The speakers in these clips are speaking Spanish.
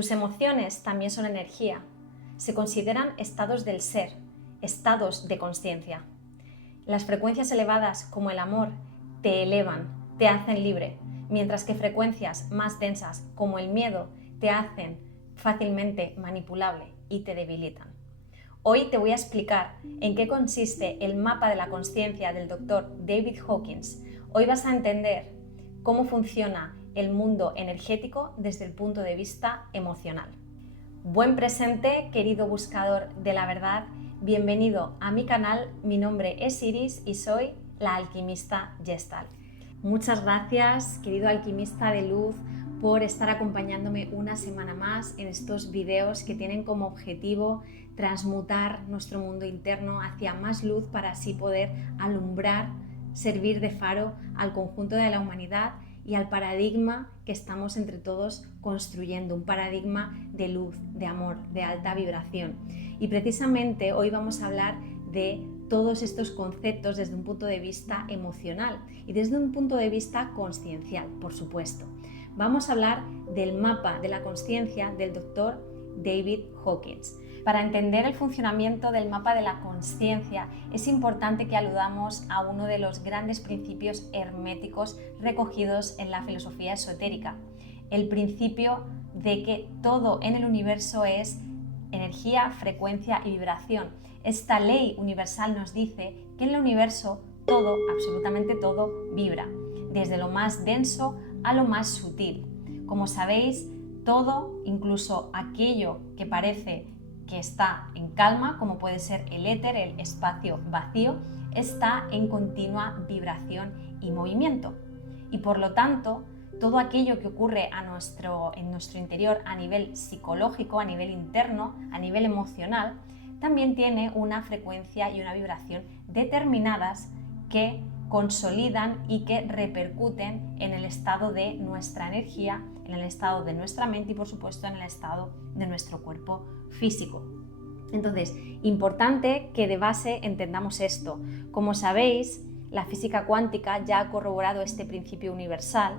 Tus emociones también son energía. Se consideran estados del ser, estados de consciencia. Las frecuencias elevadas, como el amor, te elevan, te hacen libre, mientras que frecuencias más densas, como el miedo, te hacen fácilmente manipulable y te debilitan. Hoy te voy a explicar en qué consiste el mapa de la consciencia del Dr. David Hawkins. Hoy vas a entender cómo funciona el mundo energético desde el punto de vista emocional. Buen presente, querido buscador de la verdad. Bienvenido a mi canal. Mi nombre es Iris y soy la alquimista Gestalt. Muchas gracias, querido alquimista de luz, por estar acompañándome una semana más en estos videos que tienen como objetivo transmutar nuestro mundo interno hacia más luz para así poder alumbrar, servir de faro al conjunto de la humanidad y al paradigma que estamos entre todos construyendo, un paradigma de luz, de amor, de alta vibración. Y precisamente hoy vamos a hablar de todos estos conceptos desde un punto de vista emocional y desde un punto de vista consciencial, por supuesto. Vamos a hablar del mapa de la consciencia del Dr. David Hawkins. Para entender el funcionamiento del mapa de la consciencia es importante que aludamos a uno de los grandes principios herméticos recogidos en la filosofía esotérica, el principio de que todo en el universo es energía, frecuencia y vibración. Esta ley universal nos dice que en el universo todo, absolutamente todo, vibra, desde lo más denso a lo más sutil. Como sabéis, todo, incluso aquello que parece que está en calma, como puede ser el éter, el espacio vacío, está en continua vibración y movimiento. Y por lo tanto, todo aquello que ocurre en nuestro interior a nivel psicológico, a nivel interno, a nivel emocional, también tiene una frecuencia y una vibración determinadas que consolidan y que repercuten en el estado de nuestra energía, en el estado de nuestra mente y por supuesto en el estado de nuestro cuerpo físico. Entonces, importante que de base entendamos esto. Como sabéis, la física cuántica ya ha corroborado este principio universal.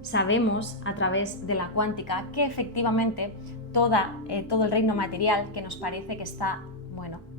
Sabemos a través de la cuántica que efectivamente todo el reino material que nos parece que está,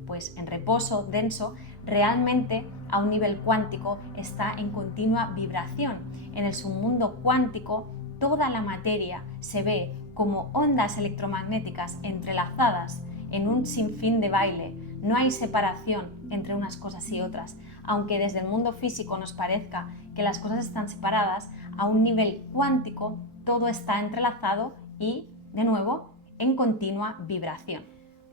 pues en reposo, denso, realmente a un nivel cuántico está en continua vibración. En el submundo cuántico, toda la materia se ve como ondas electromagnéticas entrelazadas en un sinfín de baile. No hay separación entre unas cosas y otras. Aunque desde el mundo físico nos parezca que las cosas están separadas, a un nivel cuántico todo está entrelazado y, de nuevo, en continua vibración.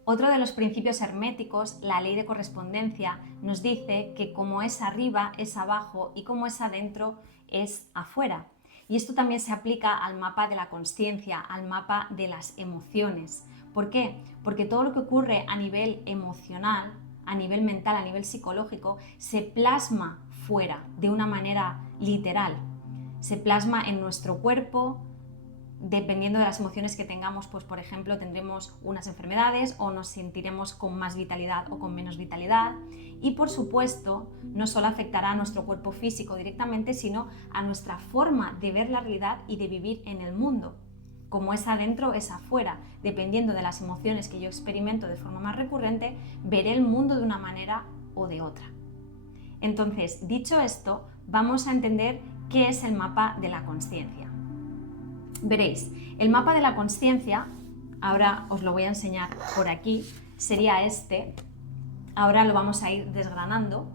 Otro de los principios herméticos, la ley de correspondencia, nos dice que como es arriba es abajo y como es adentro es afuera. Y esto también se aplica al mapa de la consciencia, al mapa de las emociones. ¿Por qué? Porque todo lo que ocurre a nivel emocional, a nivel mental, a nivel psicológico, se plasma fuera de una manera literal. Se plasma en nuestro cuerpo. Dependiendo de las emociones que tengamos, pues por ejemplo tendremos unas enfermedades o nos sentiremos con más vitalidad o con menos vitalidad y por supuesto no solo afectará a nuestro cuerpo físico directamente, sino a nuestra forma de ver la realidad y de vivir en el mundo. Como es adentro, es afuera. Dependiendo de las emociones que yo experimento de forma más recurrente, veré el mundo de una manera o de otra. Entonces, dicho esto, vamos a entender qué es el mapa de la consciencia. Veréis, el mapa de la consciencia, ahora os lo voy a enseñar por aquí, sería este. Ahora lo vamos a ir desgranando.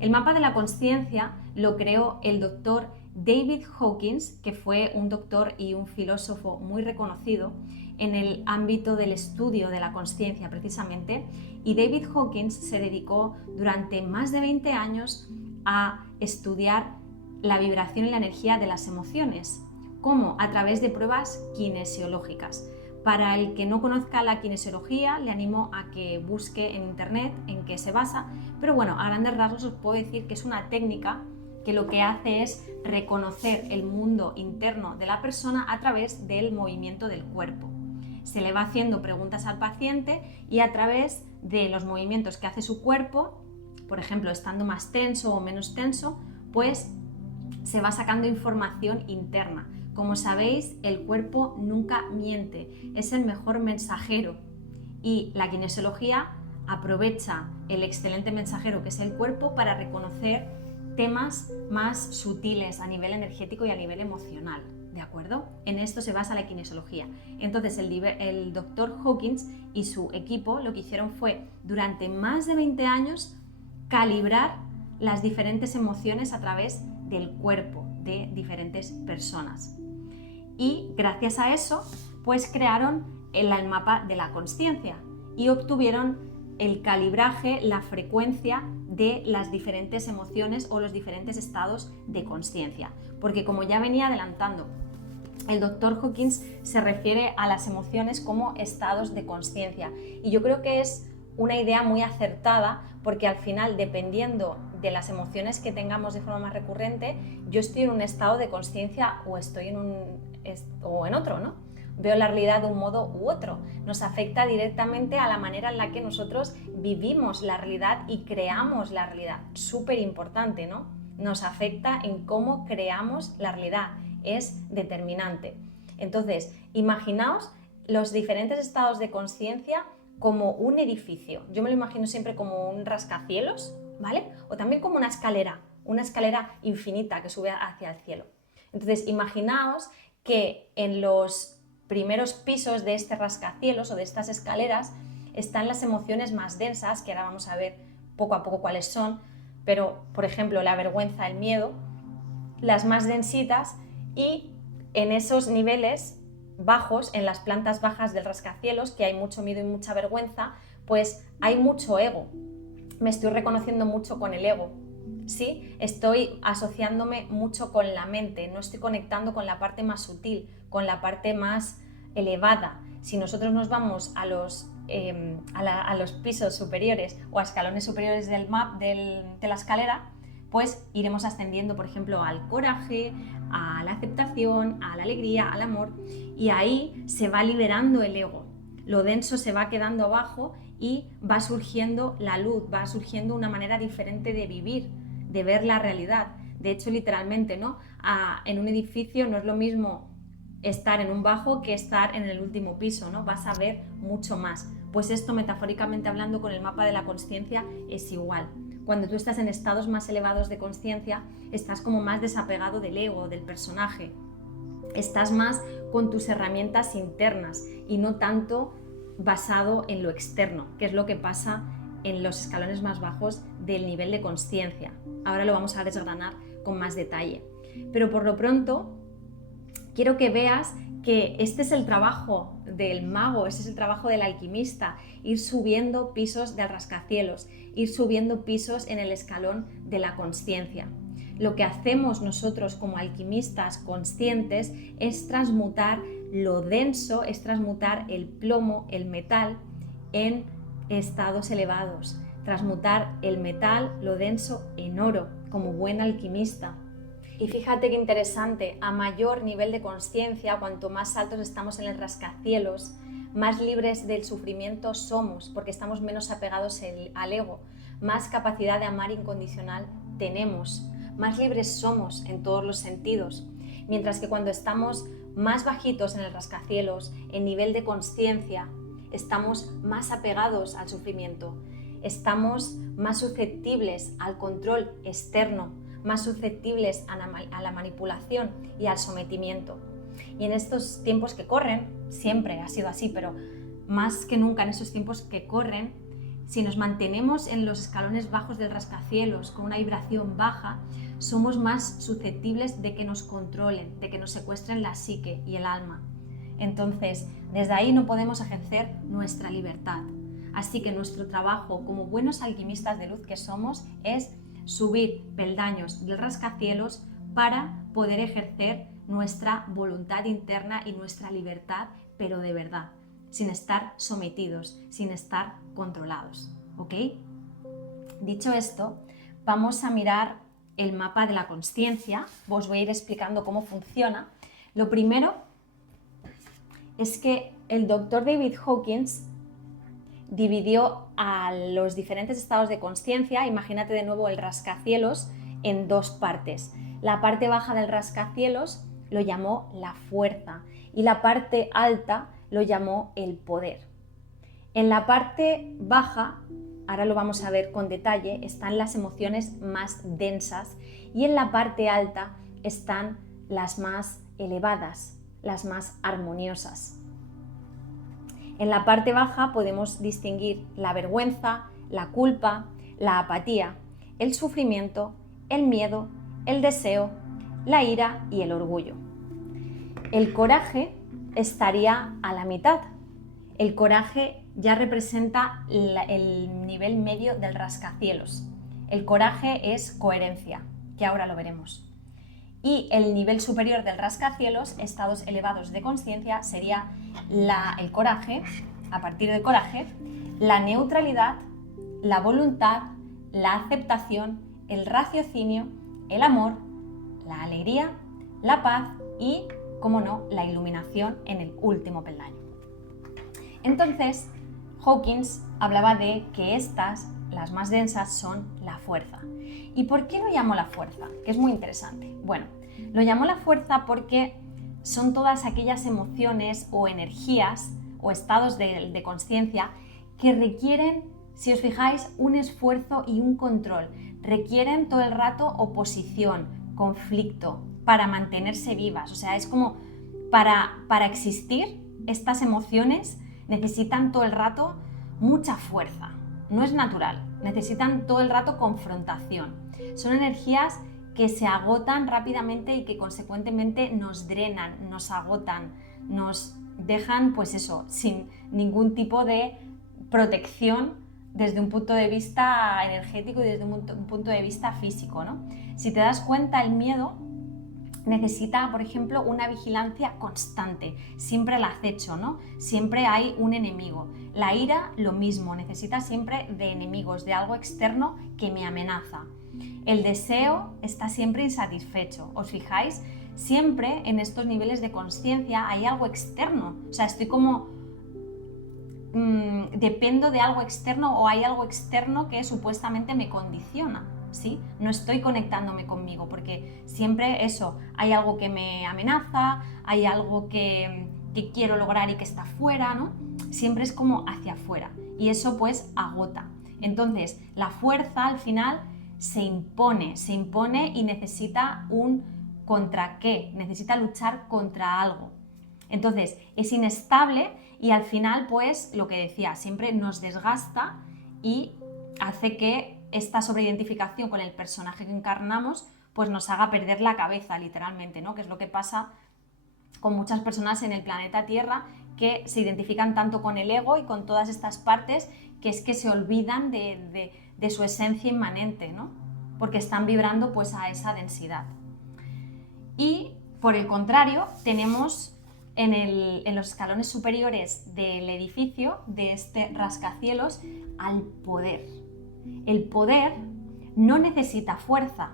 El mapa de la consciencia lo creó el doctor David Hawkins, que fue un doctor y un filósofo muy reconocido en el ámbito del estudio de la consciencia precisamente, y David Hawkins se dedicó durante más de 20 años a estudiar la vibración y la energía de las emociones. ¿Cómo? A través de pruebas kinesiológicas. Para el que no conozca la kinesiología, le animo a que busque en internet en qué se basa, pero bueno, a grandes rasgos os puedo decir que es una técnica que lo que hace es reconocer el mundo interno de la persona a través del movimiento del cuerpo. Se le va haciendo preguntas al paciente y a través de los movimientos que hace su cuerpo, por ejemplo, estando más tenso o menos tenso, pues se va sacando información interna. Como sabéis, el cuerpo nunca miente, es el mejor mensajero y la kinesiología aprovecha el excelente mensajero que es el cuerpo para reconocer temas más sutiles a nivel energético y a nivel emocional, ¿de acuerdo? En esto se basa la kinesiología. Entonces el doctor Hawkins y su equipo lo que hicieron fue, durante más de 20 años, calibrar las diferentes emociones a través del cuerpo de diferentes personas. Y gracias a eso, pues crearon el mapa de la consciencia y obtuvieron el calibraje, la frecuencia de las diferentes emociones o los diferentes estados de consciencia. Porque como ya venía adelantando, el doctor Hawkins se refiere a las emociones como estados de consciencia. Y yo creo que es una idea muy acertada porque al final, dependiendo de las emociones que tengamos de forma más recurrente, yo estoy en un estado de consciencia o estoy en otro, ¿no? Veo la realidad de un modo u otro. Nos afecta directamente a la manera en la que nosotros vivimos la realidad y creamos la realidad. Súper importante, ¿no? Nos afecta en cómo creamos la realidad. Es determinante. Entonces, imaginaos los diferentes estados de consciencia como un edificio. Yo me lo imagino siempre como un rascacielos, ¿vale? O también como una escalera infinita que sube hacia el cielo. Entonces, imaginaos que en los primeros pisos de este rascacielos o de estas escaleras están las emociones más densas, que ahora vamos a ver poco a poco cuáles son, pero por ejemplo la vergüenza, el miedo, las más densitas, y en esos niveles bajos, en las plantas bajas del rascacielos, que hay mucho miedo y mucha vergüenza, pues hay mucho ego. Me estoy reconociendo mucho con el ego, ¿sí? Estoy asociándome mucho con la mente, no estoy conectando con la parte más sutil, con la parte más elevada. Si nosotros nos vamos a los pisos superiores o a escalones superiores de la escalera, pues iremos ascendiendo, por ejemplo, al coraje, a la aceptación, a la alegría, al amor, y ahí se va liberando el ego. Lo denso se va quedando abajo y va surgiendo la luz, va surgiendo una manera diferente de vivir, de ver la realidad. De hecho, literalmente, ¿no? En un edificio no es lo mismo estar en un bajo que estar en el último piso, ¿no? Vas a ver mucho más. Pues esto, metafóricamente hablando, con el mapa de la consciencia es igual. Cuando tú estás en estados más elevados de consciencia, estás como más desapegado del ego, del personaje. Estás más con tus herramientas internas y no tanto basado en lo externo, que es lo que pasa en los escalones más bajos del nivel de consciencia. Ahora lo vamos a desgranar con más detalle. Pero por lo pronto, quiero que veas que este es el trabajo del mago, este es el trabajo del alquimista, ir subiendo pisos del rascacielos, ir subiendo pisos en el escalón de la consciencia. Lo que hacemos nosotros como alquimistas conscientes es transmutar lo denso, es transmutar el plomo, el metal, en estados elevados, transmutar el metal, lo denso, en oro, como buen alquimista. Y fíjate qué interesante, a mayor nivel de consciencia, cuanto más altos estamos en el rascacielos, más libres del sufrimiento somos, porque estamos menos apegados al ego, más capacidad de amar incondicional tenemos, más libres somos en todos los sentidos. Mientras que cuando estamos más bajitos en el rascacielos, en nivel de consciencia, estamos más apegados al sufrimiento, estamos más susceptibles al control externo, más susceptibles a la manipulación y al sometimiento. Y en estos tiempos que corren, siempre ha sido así, pero más que nunca en esos tiempos que corren, si nos mantenemos en los escalones bajos del rascacielos con una vibración baja, somos más susceptibles de que nos controlen, de que nos secuestren la psique y el alma. Entonces, desde ahí no podemos ejercer nuestra libertad. Así que nuestro trabajo como buenos alquimistas de luz que somos es subir peldaños del rascacielos para poder ejercer nuestra voluntad interna y nuestra libertad, pero de verdad, sin estar sometidos, sin estar controlados, ¿ok? Dicho esto, vamos a mirar el mapa de la consciencia. Os voy a ir explicando cómo funciona. Lo primero es que el doctor David Hawkins dividió a los diferentes estados de consciencia, imagínate de nuevo el rascacielos, en dos partes. La parte baja del rascacielos lo llamó la fuerza y la parte alta lo llamó el poder. En la parte baja, ahora lo vamos a ver con detalle, están las emociones más densas y en la parte alta están las más elevadas, las más armoniosas. En la parte baja podemos distinguir la vergüenza, la culpa, la apatía, el sufrimiento, el miedo, el deseo, la ira y el orgullo. El coraje estaría a la mitad. El coraje ya representa el nivel medio del rascacielos. El coraje es coherencia, que ahora lo veremos. Y el nivel superior del rascacielos, estados elevados de conciencia, sería el coraje, a partir del coraje, la neutralidad, la voluntad, la aceptación, el raciocinio, el amor, la alegría, la paz y, como no, la iluminación en el último peldaño. Entonces, Hawkins hablaba de que estas, las más densas, son la fuerza. ¿Y por qué lo llamó la fuerza? Que es muy interesante. Bueno, lo llamó la fuerza porque son todas aquellas emociones o energías o estados de conciencia que requieren, si os fijáis, un esfuerzo y un control. Requieren todo el rato oposición, conflicto, para mantenerse vivas. O sea, es como para existir, estas emociones necesitan todo el rato mucha fuerza. No es natural, necesitan todo el rato confrontación. Son energías que se agotan rápidamente y que consecuentemente nos drenan, nos agotan, nos dejan, pues eso, sin ningún tipo de protección desde un punto de vista energético y desde un punto de vista físico, ¿no? Si te das cuenta, el miedo necesita, por ejemplo, una vigilancia constante, siempre el acecho, ¿no? Siempre hay un enemigo. La ira, lo mismo, necesita siempre de enemigos, de algo externo que me amenaza. El deseo está siempre insatisfecho. ¿Os fijáis? Siempre en estos niveles de conciencia hay algo externo. O sea, estoy como... dependo de algo externo o hay algo externo que supuestamente me condiciona. ¿Sí? No estoy conectándome conmigo porque siempre eso, hay algo que me amenaza, hay algo que quiero lograr y que está fuera, ¿no? Siempre es como hacia afuera y eso pues agota. Entonces la fuerza al final se impone y necesita un contra qué, necesita luchar contra algo. Entonces es inestable y al final pues lo que decía, siempre nos desgasta y hace que esta sobreidentificación con el personaje que encarnamos pues nos haga perder la cabeza literalmente, ¿no? Que es lo que pasa con muchas personas en el planeta Tierra que se identifican tanto con el ego y con todas estas partes que es que se olvidan de su esencia inmanente, ¿no? Porque están vibrando pues a esa densidad. Y por el contrario tenemos en los escalones superiores del edificio, de este rascacielos, al poder. El poder no necesita fuerza,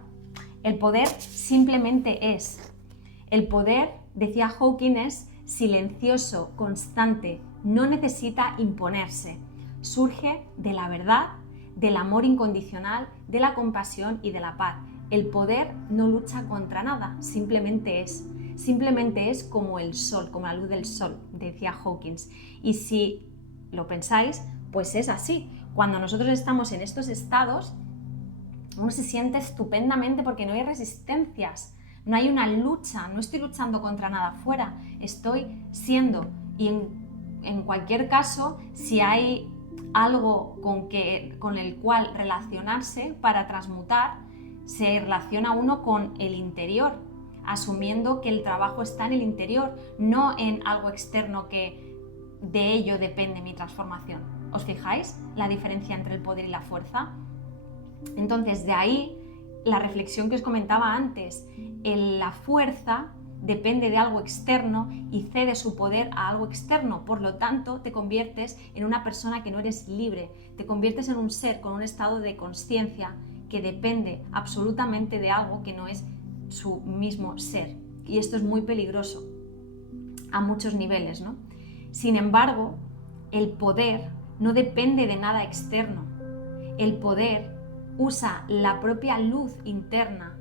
el poder simplemente es. El poder, decía Hawking, es silencioso, constante, no necesita imponerse. Surge de la verdad, del amor incondicional, de la compasión y de la paz. El poder no lucha contra nada, simplemente es. Simplemente es como el sol, como la luz del sol, decía Hawkins. Y si lo pensáis, pues es así. Cuando nosotros estamos en estos estados, uno se siente estupendamente porque no hay resistencias, no hay una lucha, no estoy luchando contra nada afuera, estoy siendo. Y en cualquier caso, si hay algo con el cual relacionarse para transmutar, se relaciona uno con el interior, asumiendo que el trabajo está en el interior, no en algo externo que de ello depende mi transformación. ¿Os fijáis la diferencia entre el poder y la fuerza? Entonces, de ahí la reflexión que os comentaba antes. La fuerza depende de algo externo y cede su poder a algo externo. Por lo tanto, te conviertes en una persona que no eres libre. Te conviertes en un ser con un estado de conciencia que depende absolutamente de algo que no es su mismo ser. Y esto es muy peligroso a muchos niveles, ¿no? Sin embargo, el poder no depende de nada externo. El poder usa la propia luz interna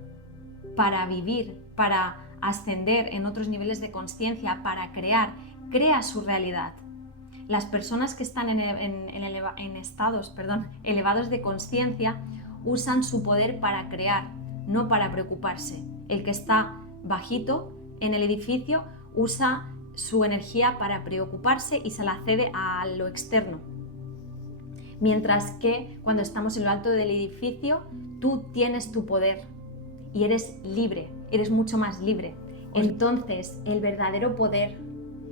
para vivir, para ascender en otros niveles de conciencia para crear, crea su realidad. Las personas que están en estados elevados de conciencia usan su poder para crear, no para preocuparse. El que está bajito en el edificio usa su energía para preocuparse y se la cede a lo externo. Mientras que cuando estamos en lo alto del edificio, tú tienes tu poder y eres libre, eres mucho más libre. Entonces, el verdadero poder,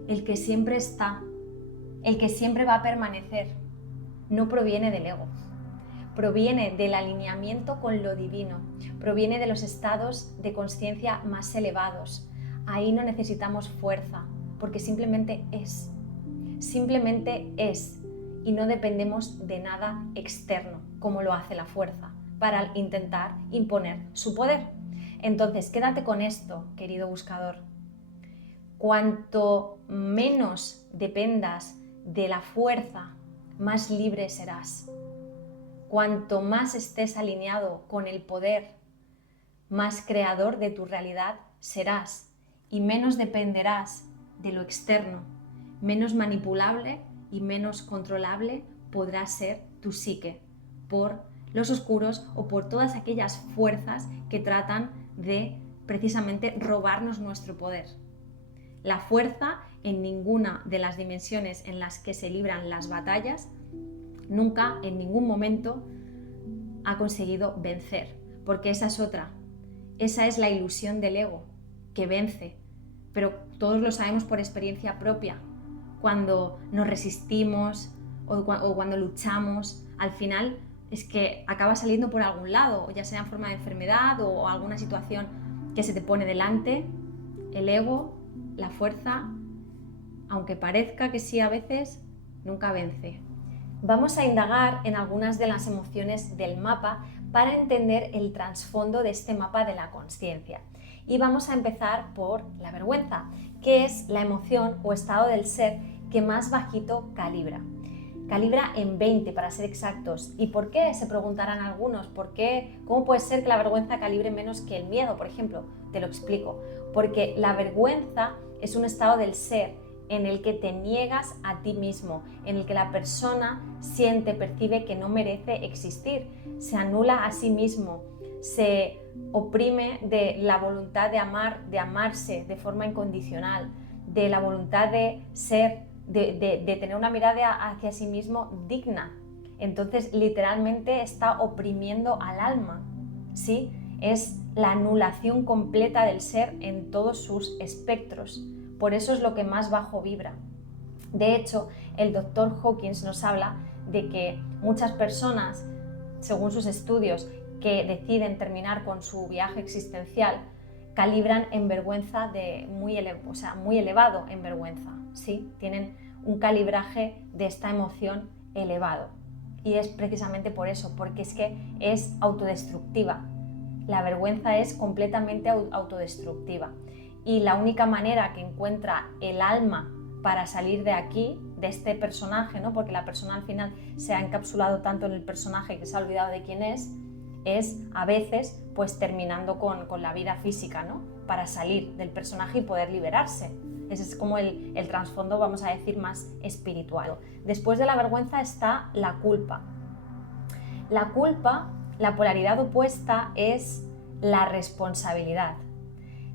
el que siempre está, el que siempre va a permanecer, no proviene del ego, proviene del alineamiento con lo divino, proviene de los estados de conciencia más elevados. Ahí no necesitamos fuerza, porque simplemente es y no dependemos de nada externo, como lo hace la fuerza, para intentar imponer su poder. Entonces, quédate con esto, querido buscador. Cuanto menos dependas de la fuerza, más libre serás. Cuanto más estés alineado con el poder, más creador de tu realidad serás y menos dependerás de lo externo, menos manipulable y menos controlable podrá ser tu psique por los oscuros o por todas aquellas fuerzas que tratan de precisamente robarnos nuestro poder. La fuerza en ninguna de las dimensiones en las que se libran las batallas nunca en ningún momento ha conseguido vencer, porque esa es otra. Esa es la ilusión del ego, que vence, pero todos lo sabemos por experiencia propia. Cuando nos resistimos o cuando luchamos, al final es que acaba saliendo por algún lado, ya sea en forma de enfermedad o alguna situación que se te pone delante. El ego, la fuerza, aunque parezca que sí a veces, nunca vence. Vamos a indagar en algunas de las emociones del mapa para entender el trasfondo de este mapa de la consciencia. Y vamos a empezar por la vergüenza, que es la emoción o estado del ser que más bajito calibra. Calibra en 20 para ser exactos. ¿Y por qué? Se preguntarán algunos. ¿Por qué? ¿Cómo puede ser que la vergüenza calibre menos que el miedo, por ejemplo? Te lo explico. Porque la vergüenza es un estado del ser en el que te niegas a ti mismo, en el que la persona siente, percibe que no merece existir, se anula a sí mismo, se oprime de la voluntad de amar, de amarse de forma incondicional, de la voluntad de ser, de tener una mirada hacia sí mismo digna. Entonces, literalmente está oprimiendo al alma, ¿sí? Es la anulación completa del ser en todos sus espectros. Por eso es lo que más bajo vibra. De hecho, el doctor Hawkins nos habla de que muchas personas, según sus estudios, que deciden terminar con su viaje existencial, calibran en vergüenza muy elevado en vergüenza, ¿sí? Tienen un calibraje de esta emoción elevado. Y es precisamente por eso, porque es que es autodestructiva. La vergüenza es completamente autodestructiva. Y la única manera que encuentra el alma para salir de aquí, de este personaje, ¿no? Porque la persona al final se ha encapsulado tanto en el personaje que se ha olvidado de quién es a veces pues terminando con la vida física, ¿no? Para salir del personaje y poder liberarse. Ese es como el trasfondo, vamos a decir, más espiritual. Después de la vergüenza está la culpa. La culpa, la polaridad opuesta es la responsabilidad.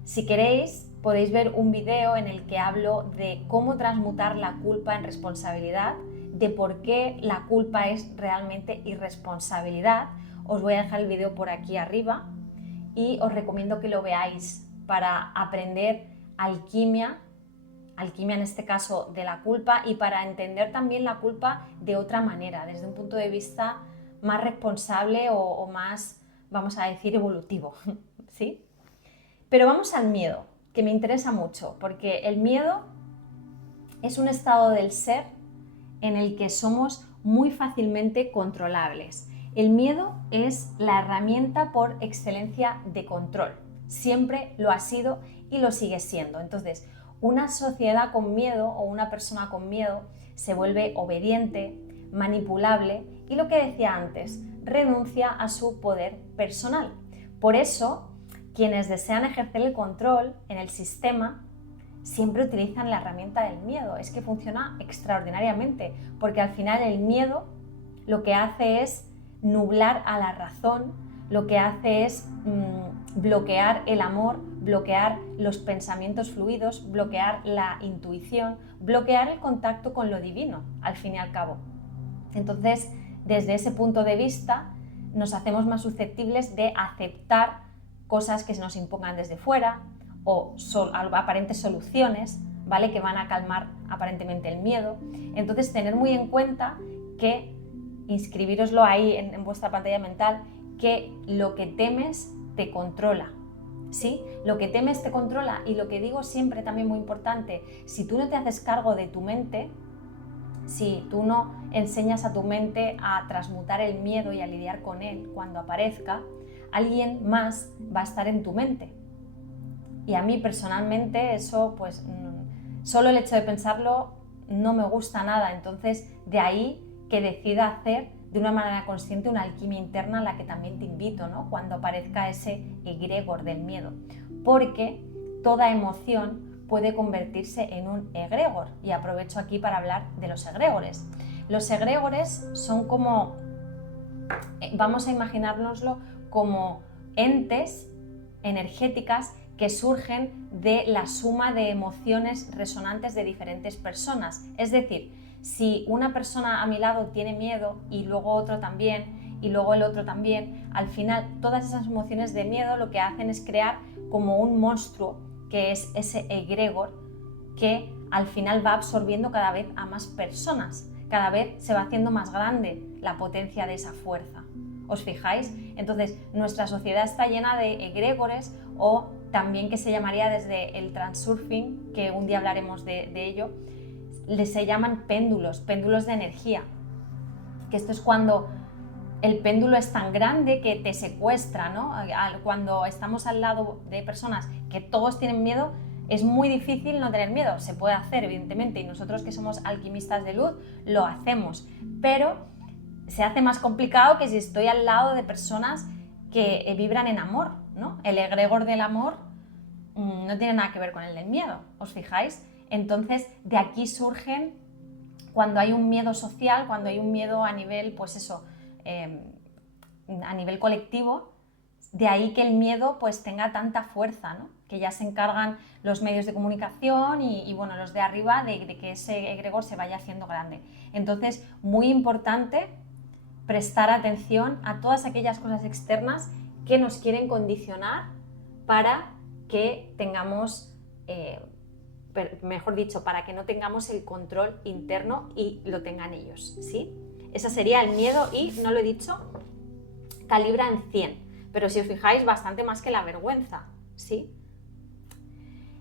Si queréis, podéis ver un vídeo en el que hablo de cómo transmutar la culpa en responsabilidad, de por qué la culpa es realmente irresponsabilidad. Os voy a dejar el vídeo por aquí arriba y os recomiendo que lo veáis para aprender alquimia en este caso de la culpa, y para entender también la culpa de otra manera, desde un punto de vista más responsable o más, vamos a decir, evolutivo, ¿sí? Pero vamos al miedo, que me interesa mucho, porque el miedo es un estado del ser en el que somos muy fácilmente controlables. El miedo es la herramienta por excelencia de control. Siempre lo ha sido y lo sigue siendo. Entonces, una sociedad con miedo o una persona con miedo se vuelve obediente, manipulable y, lo que decía antes, renuncia a su poder personal. Por eso, quienes desean ejercer el control en el sistema siempre utilizan la herramienta del miedo. Es que funciona extraordinariamente, porque al final el miedo lo que hace es nublar a la razón, lo que hace es bloquear el amor, bloquear los pensamientos fluidos, bloquear la intuición, bloquear el contacto con lo divino, al fin y al cabo. Entonces, desde ese punto de vista, nos hacemos más susceptibles de aceptar cosas que se nos impongan desde fuera o aparentes soluciones, ¿vale? Que van a calmar aparentemente el miedo. Entonces, tener muy en cuenta que, inscribíroslo ahí en vuestra pantalla mental, que lo que temes te controla, ¿sí? Lo que temes te controla, y lo que digo siempre también muy importante, si tú no te haces cargo de tu mente, si tú no enseñas a tu mente a transmutar el miedo y a lidiar con él cuando aparezca, alguien más va a estar en tu mente. Y a mí personalmente eso, pues solo el hecho de pensarlo no me gusta nada. Entonces, de ahí que decida hacer de una manera consciente una alquimia interna a la que también te invito, ¿no? Cuando aparezca ese egregor del miedo. Porque toda emoción puede convertirse en un egregor, y aprovecho aquí para hablar de los egregores. Los egregores son como, vamos a imaginárnoslo como entes energéticas que surgen de la suma de emociones resonantes de diferentes personas. Es decir, si una persona a mi lado tiene miedo y luego otro también y luego el otro también, al final todas esas emociones de miedo lo que hacen es crear como un monstruo que es ese egregor que al final va absorbiendo cada vez a más personas, cada vez se va haciendo más grande la potencia de esa fuerza. ¿Os fijáis? Entonces, nuestra sociedad está llena de egregores, o también que se llamaría desde el transurfing, que un día hablaremos de ello, se llaman péndulos de energía, que esto es cuando el péndulo es tan grande que te secuestra, ¿no? Cuando estamos al lado de personas que todos tienen miedo, es muy difícil no tener miedo. Se puede hacer, evidentemente, y nosotros que somos alquimistas de luz lo hacemos, pero se hace más complicado que si estoy al lado de personas que vibran en amor, ¿no? El egregor del amor no tiene nada que ver con el del miedo, ¿os fijáis? Entonces, de aquí surgen, cuando hay un miedo social, cuando hay un miedo a nivel, pues eso, a nivel colectivo, de ahí que el miedo pues tenga tanta fuerza, ¿no? Que ya se encargan los medios de comunicación y bueno, los de arriba de que ese egregor se vaya haciendo grande. Entonces, muy importante prestar atención a todas aquellas cosas externas que nos quieren condicionar para que tengamos, mejor dicho, para que no tengamos el control interno y lo tengan ellos, ¿sí? Ese sería el miedo y, no lo he dicho, calibra en 100, pero si os fijáis, bastante más que la vergüenza, ¿sí?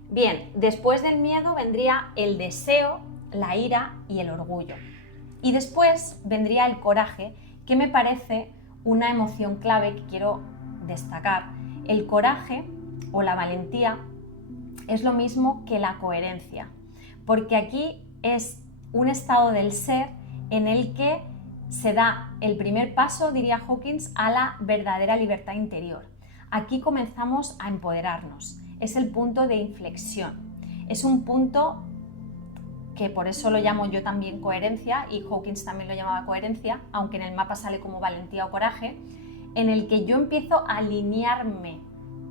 Bien, después del miedo vendría el deseo, la ira y el orgullo. Y después vendría el coraje, que me parece una emoción clave que quiero destacar. El coraje o la valentía es lo mismo que la coherencia, porque aquí es un estado del ser en el que se da el primer paso, diría Hawkins, a la verdadera libertad interior. Aquí comenzamos a empoderarnos, es el punto de inflexión, es un punto que por eso lo llamo yo también coherencia, y Hawkins también lo llamaba coherencia, aunque en el mapa sale como valentía o coraje, en el que yo empiezo a alinearme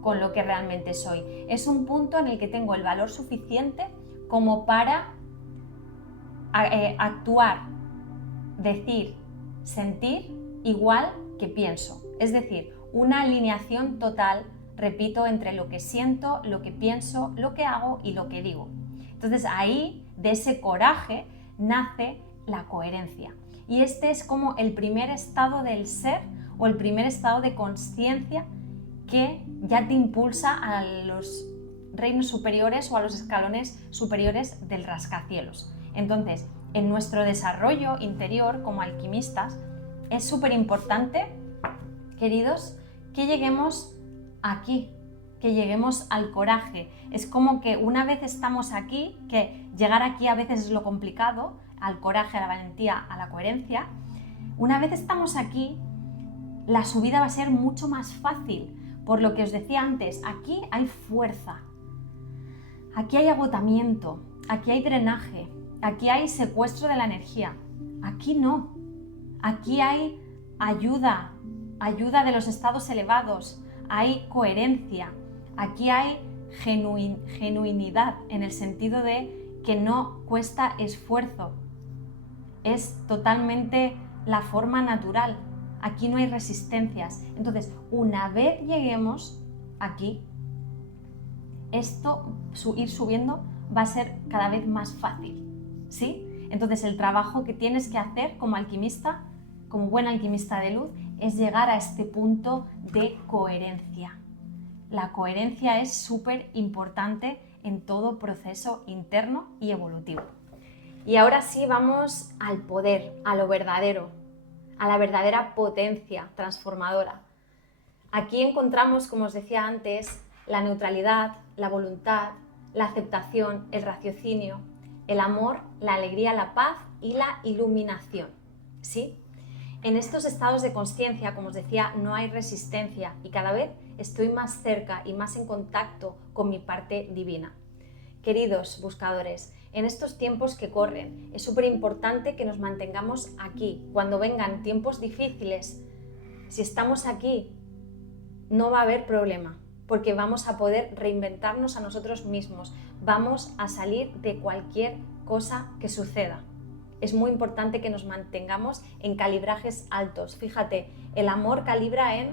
con lo que realmente soy. Es un punto en el que tengo el valor suficiente como para actuar, decir, sentir igual que pienso. Es decir, una alineación total, repito, entre lo que siento, lo que pienso, lo que hago y lo que digo. Entonces ahí, de ese coraje, nace la coherencia. Y este es como el primer estado del ser o el primer estado de conciencia que ya te impulsa a los reinos superiores o a los escalones superiores del rascacielos. Entonces, en nuestro desarrollo interior como alquimistas, es súper importante, queridos, que lleguemos aquí, que lleguemos al coraje. Es como que una vez estamos aquí, que llegar aquí a veces es lo complicado, al coraje, a la valentía, a la coherencia. Una vez estamos aquí, la subida va a ser mucho más fácil, Por lo que os decía antes, aquí hay fuerza, aquí hay agotamiento, aquí hay drenaje, aquí hay secuestro de la energía. Aquí no, aquí hay ayuda de los estados elevados, hay coherencia, aquí hay genuinidad en el sentido de que no cuesta esfuerzo, es totalmente la forma natural, aquí no hay resistencias. Entonces, una vez lleguemos aquí, esto, ir subiendo, va a ser cada vez más fácil, ¿sí? Entonces, el trabajo que tienes que hacer como alquimista, como buen alquimista de luz, es llegar a este punto de coherencia. La coherencia es súper importante en todo proceso interno y evolutivo. Y ahora sí vamos al poder, a lo verdadero, a la verdadera potencia transformadora. Aquí encontramos, como os decía antes, la neutralidad, la voluntad, la aceptación, el raciocinio, el amor, la alegría, la paz y la iluminación, ¿sí? En estos estados de consciencia, como os decía, no hay resistencia y cada vez estoy más cerca y más en contacto con mi parte divina. Queridos buscadores, en estos tiempos que corren es súper importante que nos mantengamos aquí. Cuando vengan tiempos difíciles, si estamos aquí, no va a haber problema, porque vamos a poder reinventarnos a nosotros mismos, vamos a salir de cualquier cosa que suceda. Es muy importante que nos mantengamos en calibrajes altos. Fíjate, el amor calibra en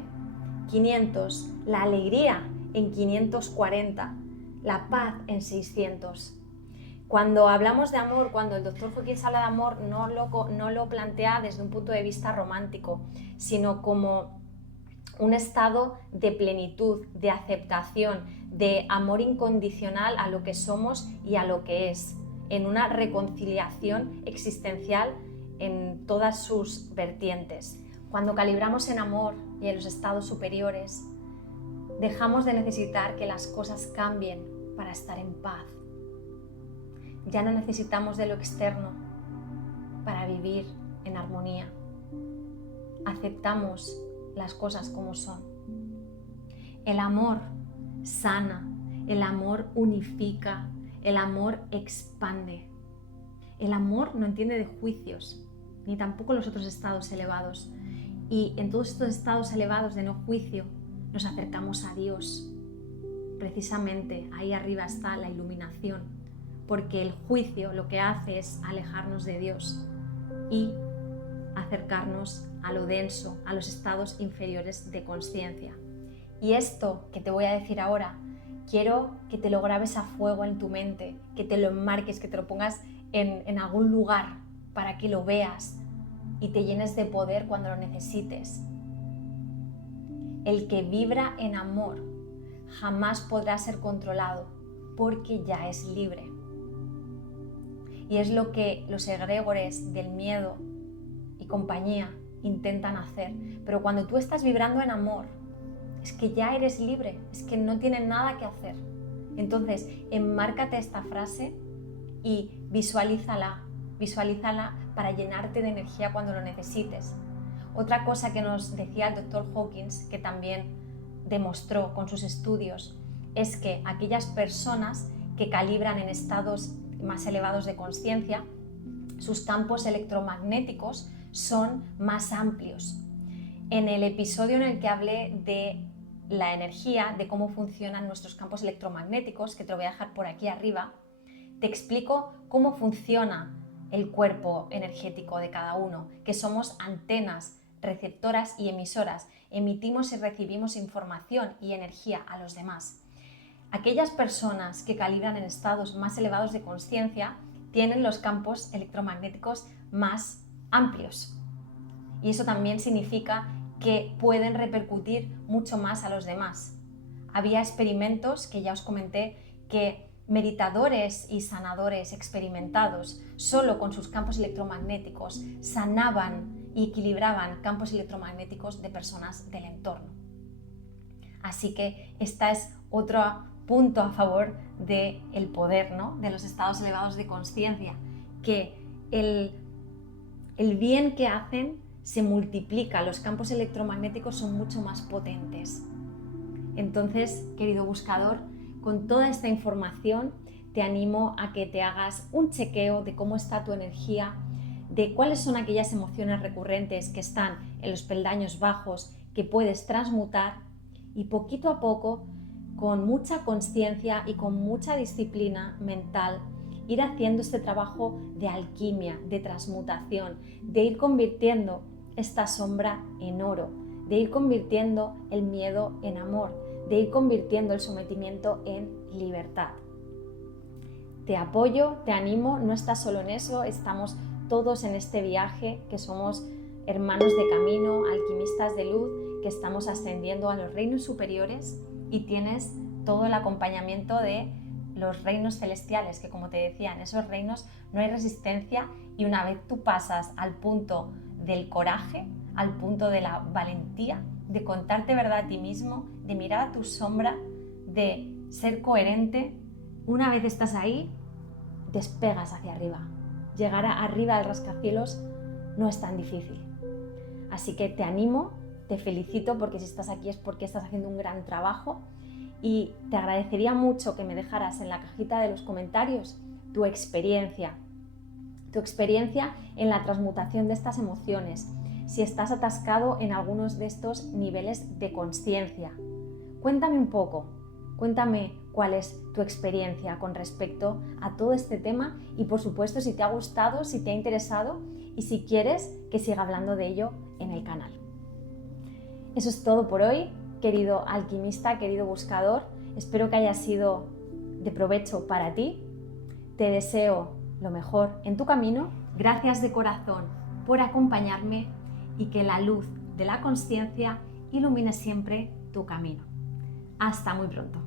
500, la alegría en 540, la paz en 600. Cuando hablamos de amor, cuando el Dr. Hawkins habla de amor, no lo plantea desde un punto de vista romántico, sino como un estado de plenitud, de aceptación, de amor incondicional a lo que somos y a lo que es, en una reconciliación existencial en todas sus vertientes. Cuando calibramos en amor y en los estados superiores, dejamos de necesitar que las cosas cambien para estar en paz. Ya no necesitamos de lo externo para vivir en armonía. Aceptamos las cosas como son. El amor sana, el amor unifica, el amor expande. El amor no entiende de juicios, ni tampoco los otros estados elevados. Y en todos estos estados elevados de no juicio nos acercamos a Dios. Precisamente ahí arriba está la iluminación, porque el juicio lo que hace es alejarnos de Dios y acercarnos a lo denso, a los estados inferiores de consciencia. Y esto que te voy a decir ahora, quiero que te lo grabes a fuego en tu mente, que te lo enmarques, que te lo pongas en algún lugar para que lo veas y te llenes de poder cuando lo necesites. El que vibra en amor jamás podrá ser controlado porque ya es libre. Y es lo que los egregores del miedo y compañía intentan hacer. Pero cuando tú estás vibrando en amor, es que ya eres libre, es que no tienes nada que hacer. Entonces, enmárcate esta frase y visualízala para llenarte de energía cuando lo necesites. Otra cosa que nos decía el Dr. Hawkins, que también demostró con sus estudios, es que aquellas personas que calibran en estados más elevados de consciencia, sus campos electromagnéticos son más amplios. En el episodio en el que hablé de la energía, de cómo funcionan nuestros campos electromagnéticos, que te lo voy a dejar por aquí arriba, te explico cómo funciona el cuerpo energético de cada uno, que somos antenas, receptoras y emisoras, emitimos y recibimos información y energía a los demás. Aquellas personas que calibran en estados más elevados de consciencia tienen los campos electromagnéticos más amplios. Y eso también significa que pueden repercutir mucho más a los demás. Había experimentos que ya os comenté que meditadores y sanadores experimentados solo con sus campos electromagnéticos sanaban y equilibraban campos electromagnéticos de personas del entorno. Así que esta es otro punto a favor del poder, ¿no?, de los estados elevados de consciencia, que el bien que hacen se multiplica, los campos electromagnéticos son mucho más potentes. Entonces, querido buscador, con toda esta información te animo a que te hagas un chequeo de cómo está tu energía, de cuáles son aquellas emociones recurrentes que están en los peldaños bajos que puedes transmutar y poquito a poco, con mucha conciencia y con mucha disciplina mental, ir haciendo este trabajo de alquimia, de transmutación, de ir convirtiendo esta sombra en oro, de ir convirtiendo el miedo en amor, de ir convirtiendo el sometimiento en libertad. Te apoyo, te animo, no estás solo en eso, estamos todos en este viaje, que somos hermanos de camino, alquimistas de luz, que estamos ascendiendo a los reinos superiores, y tienes todo el acompañamiento de los reinos celestiales, que como te decía, en esos reinos no hay resistencia, y una vez tú pasas al punto del coraje, al punto de la valentía, de contarte verdad a ti mismo, de mirar a tu sombra, de ser coherente, una vez estás ahí, despegas hacia arriba. Llegar arriba al rascacielos no es tan difícil. Así que te animo, te felicito, porque si estás aquí es porque estás haciendo un gran trabajo, y te agradecería mucho que me dejaras en la cajita de los comentarios tu experiencia en la transmutación de estas emociones, si estás atascado en algunos de estos niveles de conciencia. Cuéntame un poco, cuéntame cuál es tu experiencia con respecto a todo este tema, y por supuesto si te ha gustado, si te ha interesado y si quieres que siga hablando de ello en el canal. Eso es todo por hoy, querido alquimista, querido buscador. Espero que haya sido de provecho para ti. Te deseo lo mejor en tu camino. Gracias de corazón por acompañarme, y que la luz de la consciencia ilumine siempre tu camino. Hasta muy pronto.